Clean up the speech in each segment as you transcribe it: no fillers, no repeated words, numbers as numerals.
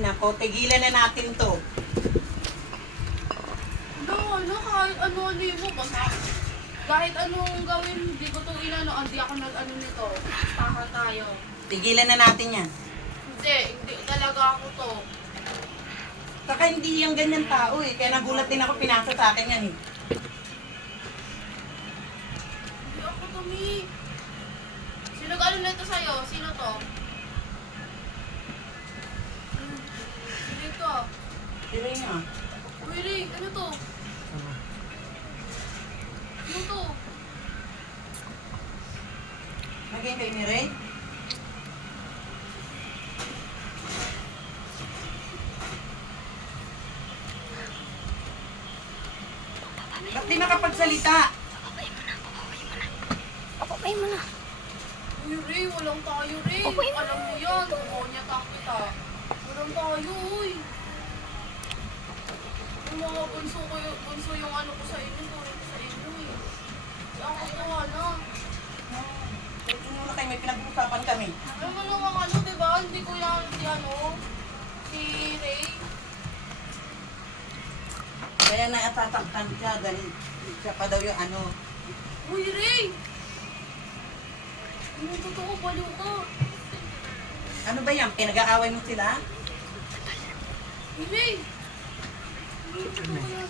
Nako, tigilan na natin to. Ano, kahit ano mo, basta kahit anong gawin, hindi ko itong inano, hindi ako nag-ano nito. Tahan tayo. Tigilan na natin yan. Hindi talaga ako to. Saka hindi yung ganyan tao eh. Kaya nagulat din ako, pinasa sa akin yan eh. Hindi ako to, Mi. Sino ano nito sa'yo? Sino to? Sino ito? Sino niya? Uy, Ray, ano to? Ano to? Naging kay ni Ray? Ba't di nakapagsalita? Papapay mo na. Uy, Ray, walang tayo, Ray. Okay na. Alam mo yan, demonya kita. Walang tayo, uy. Yung mga bunso yung ano ko sa inyo, sorry ko sa inyo, eh. Di ako tawana. Ito muna kayo, may pinag-uusapan kami. Alam mo naman ano, di ba? Hindi ko yan si ano, si Ray. Kaya naatasaktan siya dahil siya pa daw yung ano. Uy, Ray! Ano totoo, baliw ka. Ano ba yan? Pinag-aaway mo sila? Uy, Ray! Ano totoo yan?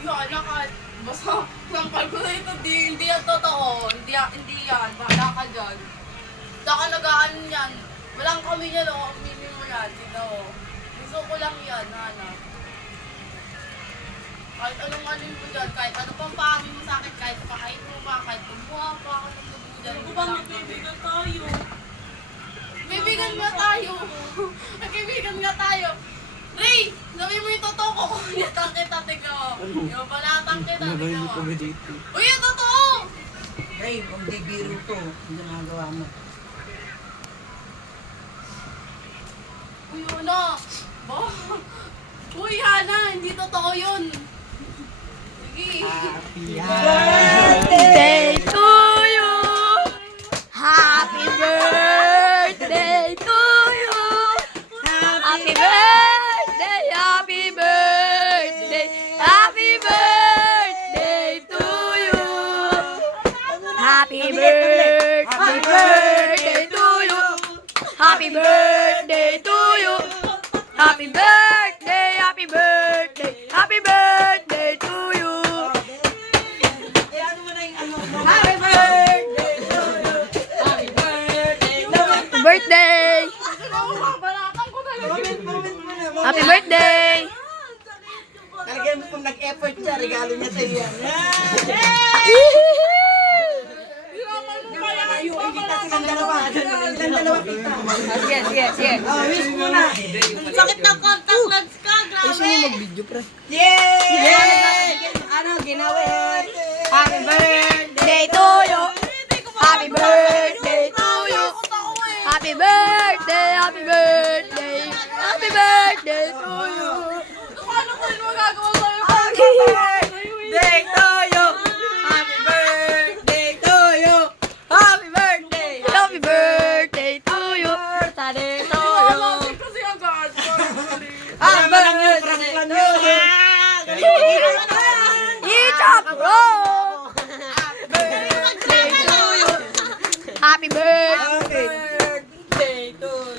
Uy, anak ka. Basta, sampal ko na ito. Hindi yan totoo. Hindi yan. Bahala ka dyan. Saka nagaan yan. Walang kami niya, no? Aminin mo yan. Tignan mo. Gusto ko lang yan, anak. Kahit anong anin mo dyan, kahit ano pang paamin mo sa akin, kahit pakain mo pa, kahit kumuha pa, kahit ano mo dyan. Ano ba magbibigan tayo? Bibigan nga tayo. Nagbibigan nga tayo. Ray! Sabi mo yung totoo ko. Yatang kita, tignan mo. Yung palatang kita, tignan mo. Uy, yung totoo! Ray, kung di biro to, hindi nagawa mo. Uy, Hana! Ba? Uy, Hana! Hindi totoo yun! Sige! Birthday to you. Happy birthday to you. Happy birthday, happy birthday, happy birthday to you. Happy birthday to you. Happy birthday to you. Happy birthday, happy birthday, happy birthday to you. Eh, ano mo na yung ano? Happy birthday to you. Happy birthday to you. Birthday. Babalatan ko talaga! Moment mo na. Happy birthday. Talagang kung nag-effort siya, regalo niya sa'yo yan. Ayun, kita silang dalawa. Silang dalawa kita. Sige, sige, sige. Oh, wish mo na. Sakit ng contact lens ka! Grabe! Yay! Ano, ginawin? Happy birthday to you. Happy birthday to you. Happy birthday, happy birthday. Happy birthday to you. Paano ko yun magagawa sa'yo? Happy birthday to you. Happy birthday to you. Happy birthday. Happy birthday to you. Birthday to you. Kasi agad. Happy birthday to you. Eat up, bro. Happy birthday to you. Happy birthday.